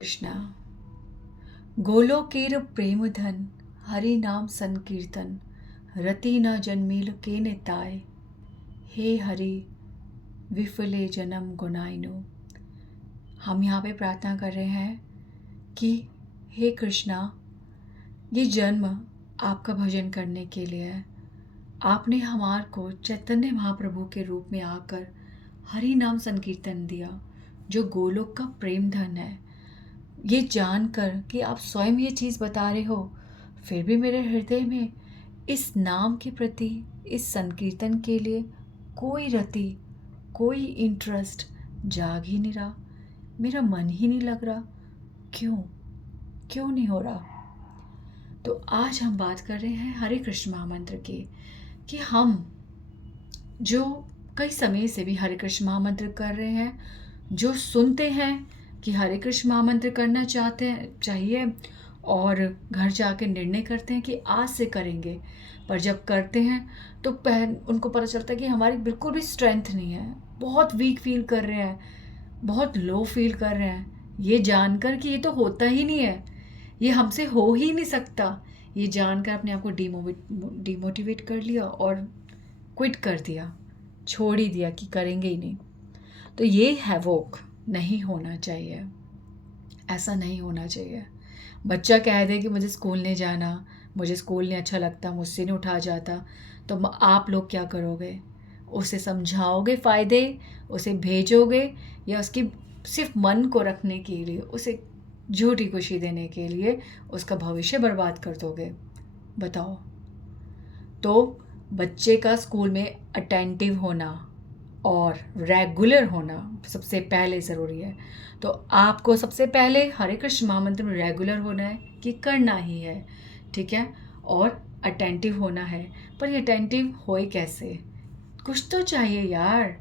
कृष्णा गोलोकेर प्रेमधन हरि नाम संकीर्तन रति न जन्मील के निताय हे हरि विफले जन्म गुनाइनो। हम यहाँ पे प्रार्थना कर रहे हैं कि हे कृष्णा, ये जन्म आपका भजन करने के लिए है। आपने हमार को चैतन्य महाप्रभु के रूप में आकर हरि नाम संकीर्तन दिया, जो गोलोक का प्रेम धन है। ये जानकर कि आप स्वयं ये चीज़ बता रहे हो, फिर भी मेरे हृदय में इस नाम के प्रति, इस संकीर्तन के लिए कोई रति, कोई इंटरेस्ट जाग ही नहीं रहा। मेरा मन ही नहीं लग रहा। क्यों नहीं हो रहा? तो आज हम बात कर रहे हैं हरे कृष्ण महामंत्र की, कि हम जो कई समय से भी हरे कृष्ण महामंत्र कर रहे हैं, जो सुनते हैं कि हरे कृष्ण महामंत्र करना चाहिए और घर जाके निर्णय करते हैं कि आज से करेंगे, पर जब करते हैं तो उनको पता चलता है कि हमारी बिल्कुल भी स्ट्रेंथ नहीं है, बहुत वीक फील कर रहे हैं, बहुत लो फील कर रहे हैं, ये जानकर कि ये तो होता ही नहीं है, ये हमसे हो ही नहीं सकता, ये जानकर अपने आप को डिमोटिवेट कर लिया और क्विट कर दिया, छोड़ ही दिया कि करेंगे ही नहीं। तो ये हैवोक नहीं होना चाहिए, ऐसा नहीं होना चाहिए। बच्चा कह दे कि मुझे स्कूल नहीं जाना, मुझे स्कूल नहीं अच्छा लगता, मुझसे नहीं उठा जाता, तो आप लोग क्या करोगे? उसे समझाओगे फ़ायदे, उसे भेजोगे, या उसकी सिर्फ मन को रखने के लिए, उसे झूठी खुशी देने के लिए उसका भविष्य बर्बाद कर दोगे? बताओ। तो बच्चे का स्कूल में अटेंटिव होना और रेगुलर होना सबसे पहले ज़रूरी है। तो आपको सबसे पहले हरे कृष्ण महामंत्र में रेगुलर होना है कि करना ही है, ठीक है, और अटेंटिव होना है। पर ये अटेंटिव होए कैसे? कुछ तो चाहिए यार,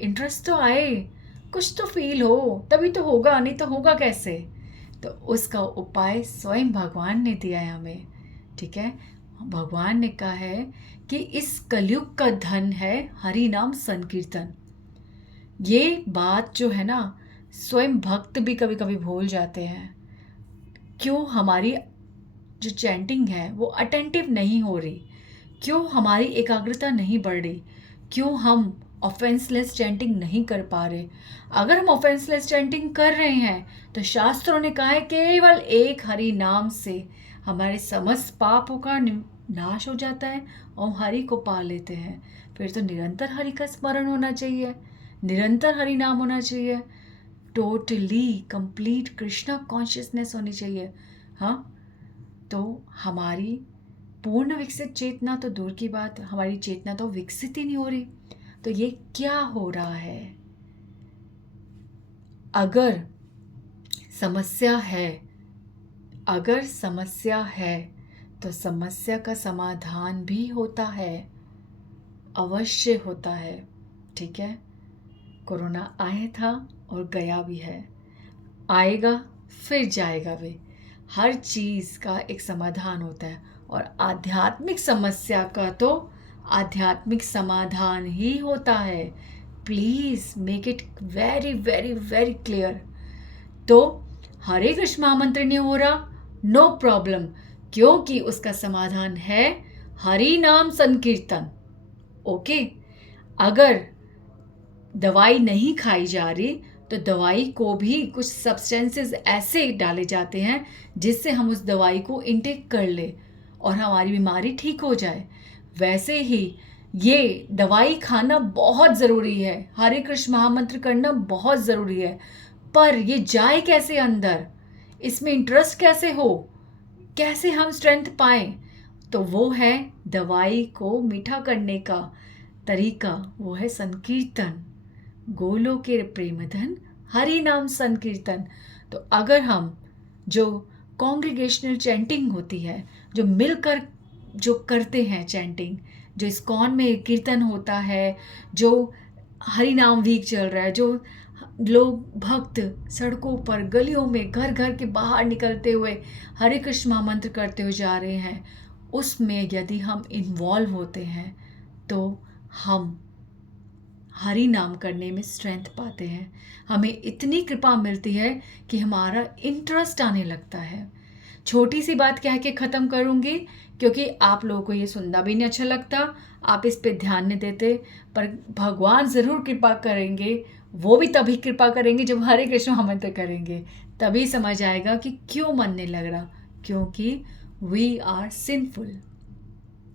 इंटरेस्ट तो आए, कुछ तो फील हो, तभी तो होगा, नहीं तो होगा कैसे? तो उसका उपाय स्वयं भगवान ने दिया है हमें, ठीक है। भगवान ने कहा है कि इस कलयुग का धन है हरि नाम संकीर्तन। ये बात जो है ना, स्वयं भक्त भी कभी कभी भूल जाते हैं। क्यों हमारी जो चैंटिंग है वो अटेंटिव नहीं हो रही? क्यों हमारी एकाग्रता नहीं बढ़ रही? क्यों हम ऑफेंसलेस चैंटिंग नहीं कर पा रहे? अगर हम ऑफेंसलेस चैंटिंग कर रहे हैं तो शास्त्रों ने कहा है केवल एक हरि नाम से हमारे समस्त पापों का नाश हो जाता है और हरि को पा लेते हैं। फिर तो निरंतर हरि का स्मरण होना चाहिए, निरंतर हरि नाम होना चाहिए, टोटली कंप्लीट कृष्णा कॉन्शियसनेस होनी चाहिए। हाँ, तो हमारी पूर्ण विकसित चेतना तो दूर की बात, हमारी चेतना तो विकसित ही नहीं हो रही। तो ये क्या हो रहा है? अगर समस्या है, अगर समस्या है तो समस्या का समाधान भी होता है, अवश्य होता है, ठीक है। कोरोना आया था और गया भी है, आएगा फिर जाएगा भी। हर चीज़ का एक समाधान होता है, और आध्यात्मिक समस्या का तो आध्यात्मिक समाधान ही होता है। Please make it very very very clear. तो हरे कृष्ण महामंत्र नहीं हो रहा, नो प्रॉब्लम, क्योंकि उसका समाधान है हरि नाम संकीर्तन। ओके, अगर दवाई नहीं खाई जा रही तो दवाई को भी कुछ सब्सटेंसेस ऐसे डाले जाते हैं जिससे हम उस दवाई को इनटेक कर ले और हमारी बीमारी ठीक हो जाए। वैसे ही ये दवाई खाना बहुत ज़रूरी है, हरे कृष्ण महामंत्र करना बहुत ज़रूरी है, पर ये जाए कैसे अंदर, इसमें इंटरेस्ट कैसे हो, कैसे हम स्ट्रेंथ पाएं? तो वो है दवाई को मीठा करने का तरीका, वो है संकीर्तन, गोलोकेर प्रेमधन हरि नाम संकीर्तन। तो अगर हम जो कॉन्ग्रीगेशनल चैंटिंग होती है, जो मिलकर जो करते हैं चैंटिंग, जो इस्कॉन में कीर्तन होता है, जो हरि नाम वीक चल रहा है, जो लोग भक्त सड़कों पर गलियों में घर घर के बाहर निकलते हुए हरे कृष्ण महामंत्र करते हुए जा रहे हैं, उसमें यदि हम इन्वॉल्व होते हैं तो हरि नाम करने में स्ट्रेंथ पाते हैं। हमें इतनी कृपा मिलती है कि हमारा इंटरेस्ट आने लगता है। छोटी सी बात कह के ख़त्म करूँगी, क्योंकि आप लोगों को ये सुनना भी नहीं अच्छा लगता, आप इस पे ध्यान नहीं देते, पर भगवान ज़रूर कृपा करेंगे। वो भी तभी कृपा करेंगे जब हरे कृष्ण मंत्र करेंगे, तभी समझ आएगा कि क्यों मन नहीं लग रहा, क्योंकि वी आर सिंफुल।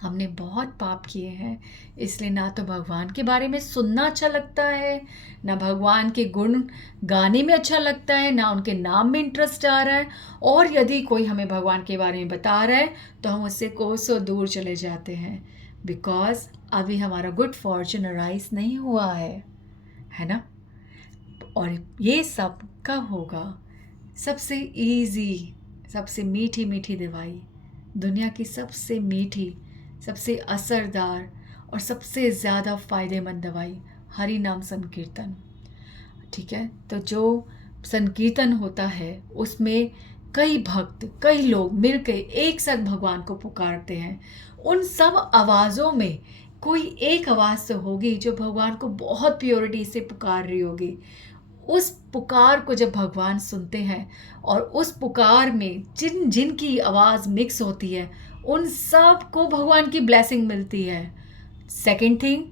हमने बहुत पाप किए हैं, इसलिए ना तो भगवान के बारे में सुनना अच्छा लगता है, ना भगवान के गुण गाने में अच्छा लगता है, ना उनके नाम में इंटरेस्ट आ रहा है। और यदि कोई हमें भगवान के बारे में बता रहा है तो हम उससे कोसों दूर चले जाते हैं, बिकॉज अभी हमारा गुड फॉर्चून अराइज नहीं हुआ है ना। और ये सब कब होगा? सबसे इजी, सबसे मीठी मीठी दवाई, दुनिया की सबसे मीठी, सबसे असरदार और सबसे ज़्यादा फ़ायदेमंद दवाई, हरि नाम संकीर्तन। ठीक है, तो जो संकीर्तन होता है उसमें कई भक्त, कई लोग मिलकर एक साथ भगवान को पुकारते हैं। उन सब आवाज़ों में कोई एक आवाज़ तो होगी जो भगवान को बहुत प्योरिटी से पुकार रही होगी। उस पुकार को जब भगवान सुनते हैं और उस पुकार में जिन जिन की आवाज़ मिक्स होती है, उन सब को भगवान की ब्लेसिंग मिलती है। सेकंड थिंग,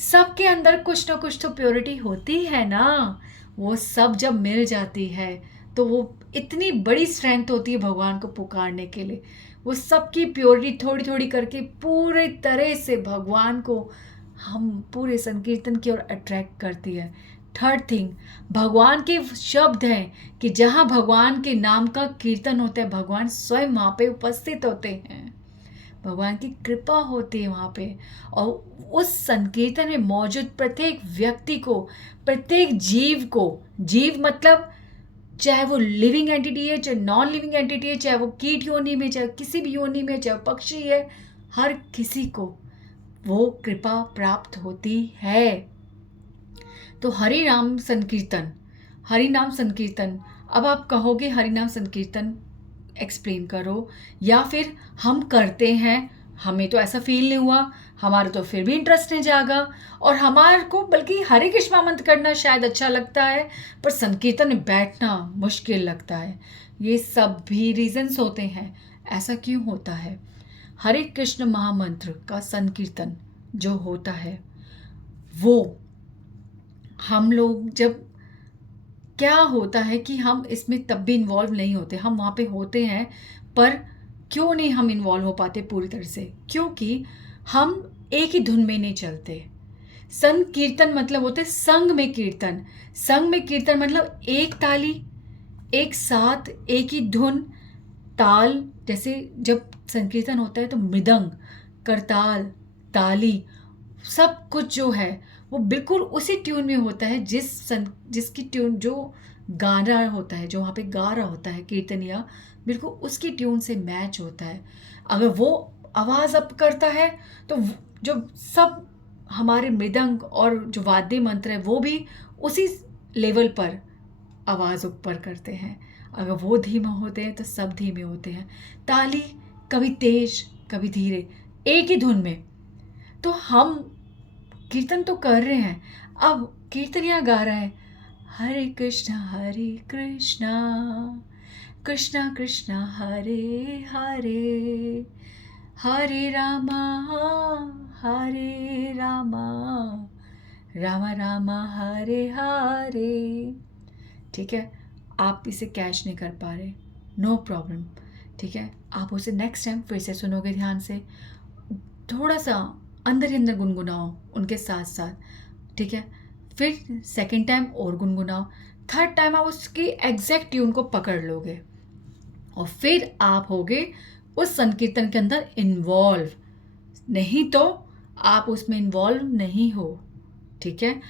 सबके अंदर कुछ ना कुछ तो प्योरिटी होती है ना, वो सब जब मिल जाती है तो वो इतनी बड़ी स्ट्रेंथ होती है भगवान को पुकारने के लिए। वो सबकी प्योरिटी थोड़ी थोड़ी करके पूरे तरह से भगवान को हम पूरे संकीर्तन की ओर अट्रैक्ट करती है। थर्ड थिंग, भगवान के शब्द हैं कि जहाँ भगवान के नाम का कीर्तन होता है, भगवान स्वयं वहाँ पे उपस्थित होते हैं, भगवान की कृपा होती है वहाँ पे। और उस संकीर्तन में मौजूद प्रत्येक व्यक्ति को, प्रत्येक जीव को, जीव मतलब चाहे वो लिविंग एंटिटी है, चाहे नॉन लिविंग एंटिटी है, चाहे वो कीट योनि में, चाहे किसी भी योनि में, चाहे पक्षी है, हर किसी को वो कृपा प्राप्त होती है। तो हरि नाम संकीर्तन, हरि नाम संकीर्तन। अब आप कहोगे हरि नाम संकीर्तन एक्सप्लेन करो, या फिर हम करते हैं, हमें तो ऐसा फील नहीं हुआ, हमारा तो फिर भी इंटरेस्ट नहीं जागा, और हमारे को बल्कि हरे कृष्णा मंत्र करना शायद अच्छा लगता है, पर संकीर्तन में बैठना मुश्किल लगता है। ये सब भी रीजंस होते हैं, ऐसा क्यों होता है? हरे कृष्ण महामंत्र का संकीर्तन जो होता है, वो हम लोग जब, क्या होता है कि हम इसमें तब भी इन्वॉल्व नहीं होते, हम वहाँ पे होते हैं, पर क्यों नहीं हम इन्वॉल्व हो पाते पूरी तरह से? क्योंकि हम एक ही धुन में नहीं चलते। संकीर्तन मतलब होते संग में कीर्तन। संग में कीर्तन मतलब एक ताली, एक साथ, एक ही धुन, ताल। जैसे जब संकीर्तन होता है तो मृदंग, करताल, ताली, सब कुछ जो है वो बिल्कुल उसी ट्यून में होता है जिसकी ट्यून, जो गा रहा होता है, जो वहाँ पे गा रहा होता है कीर्तनिया, बिल्कुल उसकी ट्यून से मैच होता है। अगर वो आवाज़ अप करता है तो जो सब हमारे मृदंग और जो वाद्य मंत्र है वो भी उसी लेवल पर आवाज़ ऊपर करते हैं। अगर वो धीमे होते हैं तो सब धीमे होते हैं। ताली कभी तेज कभी धीरे, एक ही धुन में। तो हम कीर्तन तो कर रहे हैं, अब कीर्तनिया गा रहा है, हरे कृष्णा कृष्णा कृष्णा हरे हरे, हरे रामा रामा रामा हरे हरे। ठीक है, आप इसे कैच नहीं कर पा रहे, नो प्रॉब्लम। ठीक है, आप उसे नेक्स्ट टाइम फिर से सुनोगे ध्यान से, थोड़ा सा अंदर ही अंदर गुनगुनाओ उनके साथ साथ। ठीक है, फिर सेकंड टाइम और गुनगुनाओ, थर्ड टाइम आप उसकी एग्जैक्ट ट्यून को पकड़ लोगे और फिर आप होगे उस संकीर्तन के अंदर इन्वॉल्व। नहीं तो आप उसमें इन्वॉल्व नहीं हो। ठीक है,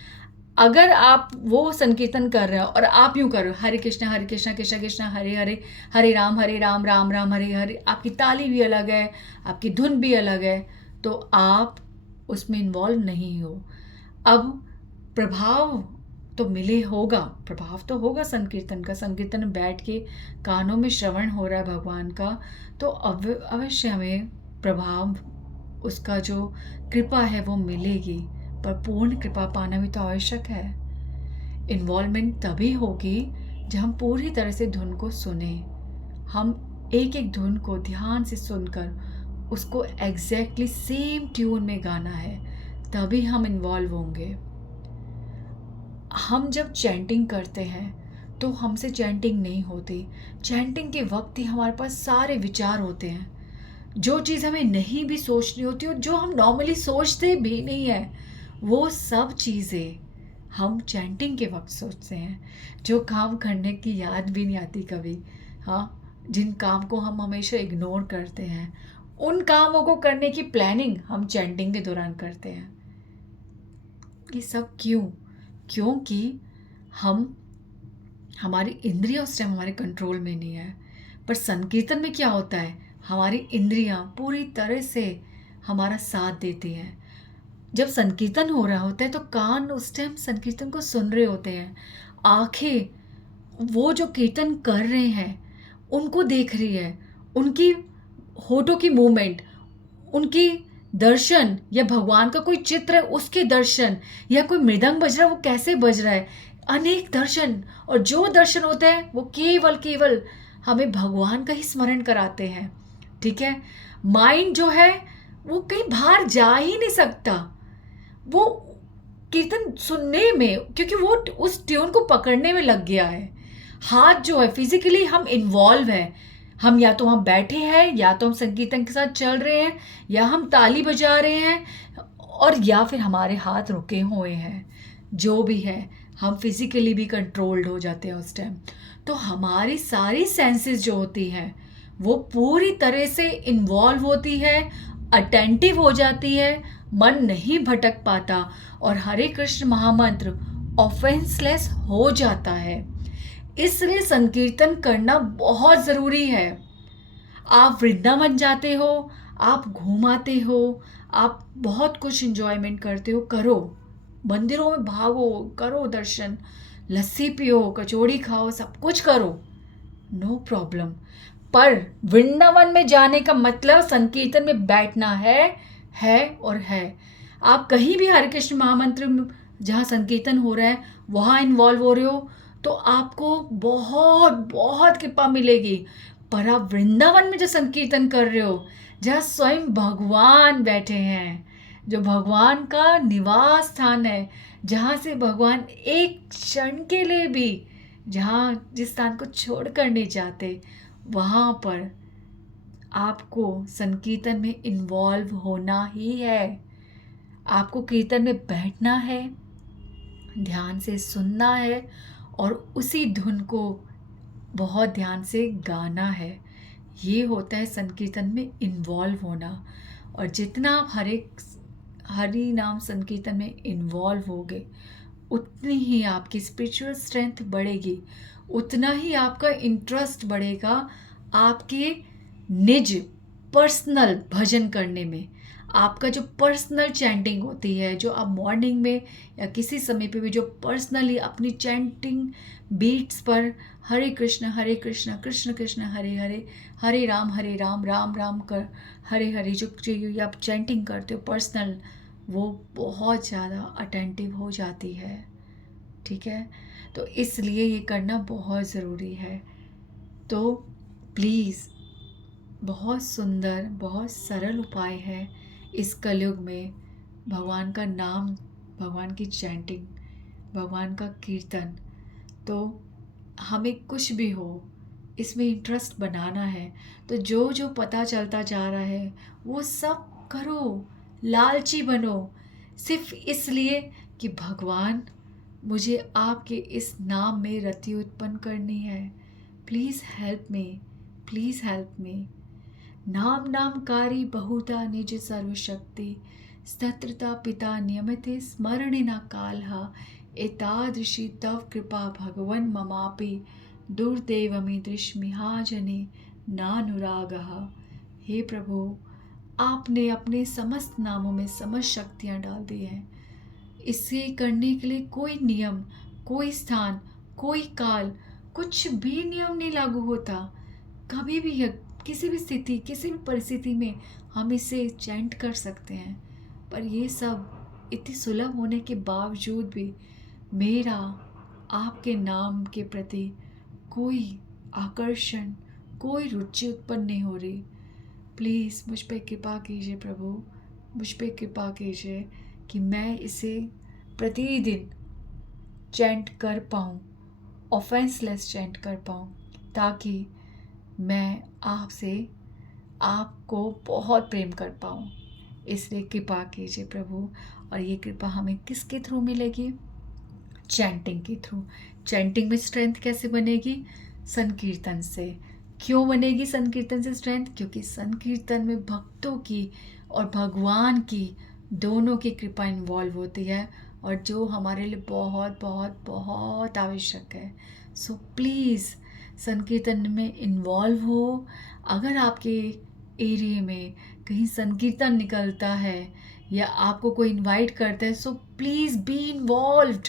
अगर आप वो संकीर्तन कर रहे हो और आप यूँ कर रहे हो हरे कृष्णा कृष्णा कृष्णा हरे हरे, हरे राम राम राम हरे हरे, आपकी ताली भी अलग है, आपकी धुन भी अलग है, तो आप उसमें इन्वॉल्व नहीं हो। अब प्रभाव तो मिले होगा, प्रभाव तो होगा संकीर्तन का, संकीर्तन में बैठ के कानों में श्रवण हो रहा है भगवान का, तो अवश्य हमें प्रभाव, उसका जो कृपा है वो मिलेगी। पर पूर्ण कृपा पाना भी तो आवश्यक है। इन्वॉल्वमेंट तभी होगी जब हम पूरी तरह से धुन को सुने। हम एक एक धुन को ध्यान से सुनकर उसको एग्जैक्टली सेम ट्यून में गाना है, तभी हम इन्वॉल्व होंगे। हम जब चैंटिंग करते हैं तो हमसे चैंटिंग नहीं होती। चैंटिंग के वक्त ही हमारे पास सारे विचार होते हैं, जो चीज़ हमें नहीं भी सोचनी होती और जो हम नॉर्मली सोचते भी नहीं है, वो सब चीज़ें हम चैंटिंग के वक्त सोचते हैं। जो काम करने की याद भी नहीं आती कभी, हाँ, जिन काम को हम हमेशा इग्नोर करते हैं, उन कामों को करने की प्लानिंग हम चैंटिंग के दौरान करते हैं। ये सब क्यों? क्योंकि हमारी इंद्रियां उस टाइम हमारे कंट्रोल में नहीं है। पर संकीर्तन में क्या होता है, हमारी इंद्रियां पूरी तरह से हमारा साथ देती हैं। जब संकीर्तन हो रहा होता है तो कान उस टाइम संकीर्तन को सुन रहे होते हैं, आंखें वो जो कीर्तन कर रहे हैं उनको देख रही है, उनकी होठों की मूवमेंट, उनकी दर्शन, या भगवान का कोई चित्र है उसके दर्शन, या कोई मृदंग बज रहा है वो कैसे बज रहा है, अनेक दर्शन। और जो दर्शन होते हैं वो केवल केवल हमें भगवान का ही स्मरण कराते हैं। ठीक है, माइंड जो है वो कहीं बाहर जा ही नहीं सकता, वो कीर्तन सुनने में, क्योंकि वो उस ट्यून को पकड़ने में लग गया है। हाथ जो है फिजिकली हम इन्वॉल्व है, हम या तो हम बैठे हैं, या तो हम संकीर्तन के साथ चल रहे हैं, या हम ताली बजा रहे हैं, और या फिर हमारे हाथ रुके हुए हैं। जो भी है, हम फिजिकली भी कंट्रोल्ड हो जाते हैं उस टाइम। तो हमारी सारी सेंसेस जो होती हैं वो पूरी तरह से इन्वॉल्व होती है, अटेंटिव हो जाती है, मन नहीं भटक पाता, और हरे कृष्ण महामंत्र ऑफेंसलेस हो जाता है। इसलिए संकीर्तन करना बहुत ज़रूरी है। आप वृंदावन जाते हो, आप घूमाते हो, आप बहुत कुछ इंजॉयमेंट करते हो, करो, मंदिरों में भागो, करो दर्शन, लस्सी पियो, कचौड़ी खाओ, सब कुछ करो, नो प्रॉब्लम। पर वृंदावन में जाने का मतलब संकीर्तन में बैठना है और है। आप कहीं भी हरे कृष्ण महामंत्र जहाँ संकीर्तन हो रहा है वहाँ इन्वॉल्व हो रहे हो तो आपको बहुत बहुत कृपा मिलेगी। पर आप वृंदावन में जो संकीर्तन कर रहे हो, जहाँ स्वयं भगवान बैठे हैं, जो भगवान का निवास स्थान है, जहाँ से भगवान एक क्षण के लिए भी, जहाँ जिस स्थान को छोड़ कर नहीं जाते, वहाँ पर आपको संकीर्तन में इन्वॉल्व होना ही है। आपको कीर्तन में बैठना है, ध्यान से सुनना है, और उसी धुन को बहुत ध्यान से गाना है। ये होता है संकीर्तन में इन्वॉल्व होना। और जितना आप हरि नाम संकीर्तन में इन्वॉल्व होगे, उतनी ही आपकी स्पिरिचुअल स्ट्रेंथ बढ़ेगी, उतना ही आपका इंटरेस्ट बढ़ेगा आपके निज पर्सनल भजन करने में। आपका जो पर्सनल चैंटिंग होती है, जो आप मॉर्निंग में या किसी समय पे भी जो पर्सनली अपनी चैंटिंग बीट्स पर हरे कृष्ण कृष्ण कृष्ण हरे हरे, हरे राम राम राम कर हरे हरे, जो आप चैंटिंग करते हो पर्सनल, वो बहुत ज़्यादा अटेंटिव हो जाती है। ठीक है, तो इसलिए ये करना बहुत ज़रूरी है। तो प्लीज़, बहुत सुंदर, बहुत सरल उपाय है इस कलयुग में भगवान का नाम, भगवान की चैंटिंग, भगवान का कीर्तन। तो हमें कुछ भी हो इसमें इंटरेस्ट बनाना है, तो जो जो पता चलता जा रहा है वो सब करो, लालची बनो, सिर्फ इसलिए कि भगवान मुझे आपके इस नाम में रति उत्पन्न करनी है। Please help me, please help me. नाम नामकारी बहुता निज सर्वशक्ति, स्तत्रता पिता नियमिते स्मरणिना कालहा, एतादृशी तव कृपा भगवन् ममापि, दुर्दैवमी दृश्मिहाजने नानुरागः। हे प्रभु, आपने अपने समस्त नामों में समस्त शक्तियाँ डाल दी हैं। इसे करने के लिए कोई नियम, कोई स्थान, कोई काल, कुछ भी नियम नहीं लागू होता। कभी भी किसी भी स्थिति, किसी भी परिस्थिति में हम इसे चैंट कर सकते हैं। पर ये सब इतनी सुलभ होने के बावजूद भी मेरा आपके नाम के प्रति कोई आकर्षण, कोई रुचि उत्पन्न नहीं हो रही। प्लीज़ मुझ पे कृपा कीजिए प्रभु, मुझ पे कृपा कीजिए कि मैं इसे प्रतिदिन चैंट कर पाऊँ, ऑफेंसलेस चैंट कर पाऊँ, ताकि मैं आपको बहुत प्रेम कर पाऊँ। इसलिए कृपा कीजिए प्रभु। और ये कृपा हमें किसके थ्रू मिलेगी? चैंटिंग के थ्रू। चैंटिंग में स्ट्रेंथ कैसे बनेगी? संकीर्तन से। क्यों बनेगी संकीर्तन से स्ट्रेंथ? क्योंकि संकीर्तन में भक्तों की और भगवान की दोनों की कृपा इन्वॉल्व होती है, और जो हमारे लिए बहुत बहुत बहुत आवश्यक है। सो प्लीज़ संकीर्तन में इन्वॉल्व हो। अगर आपके एरिया में कहीं संकीर्तन निकलता है या आपको कोई इनवाइट करता है, सो प्लीज़ बी इन्वॉल्व्ड।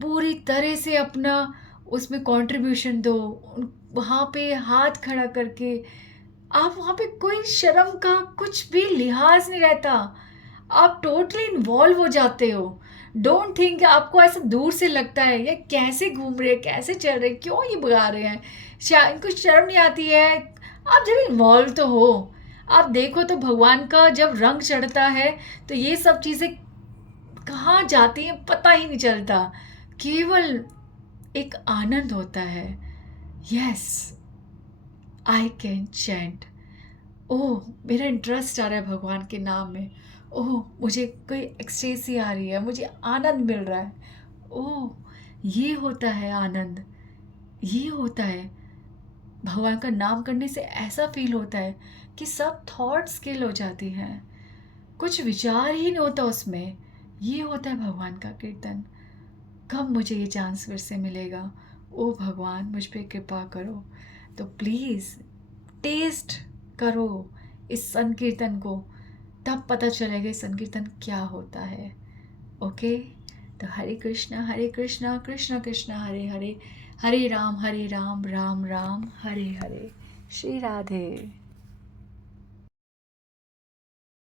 पूरी तरह से अपना उसमें कंट्रीब्यूशन दो। वहाँ पे हाथ खड़ा करके आप वहाँ पे कोई शर्म का कुछ भी लिहाज नहीं रहता। आप टोटली इन्वॉल्व हो जाते हो। डोंट थिंक आपको ऐसा दूर से लगता है ये कैसे घूम रहे हैं, कैसे चल रहे हैं, क्यों ये भगा रहे हैं, शायद इनको शर्म नहीं आती है। आप जब इन्वॉल्व तो हो, आप देखो तो भगवान का जब रंग चढ़ता है तो ये सब चीज़ें कहाँ जाती हैं पता ही नहीं चलता। केवल एक आनंद होता है। Yes, I can chant. Oh, मेरा इंटरेस्ट आ रहा है भगवान के नाम में। ओह, मुझे कोई एक्सटेसी आ रही है, मुझे आनंद मिल रहा है। ओह, ये होता है आनंद, ये होता है। भगवान का नाम करने से ऐसा फील होता है कि सब थॉट्स किल हो जाती हैं, कुछ विचार ही नहीं होता उसमें। ये होता है भगवान का कीर्तन। कब मुझे ये चांस फिर से मिलेगा? ओ भगवान, मुझ पे कृपा करो। तो प्लीज़ टेस्ट करो इस संकीर्तन को, तब पता चलेगा इस संकीर्तन क्या होता है। ओके, तो हरे कृष्णा कृष्णा कृष्णा हरे हरे, हरे राम राम राम हरे हरे। श्री राधे।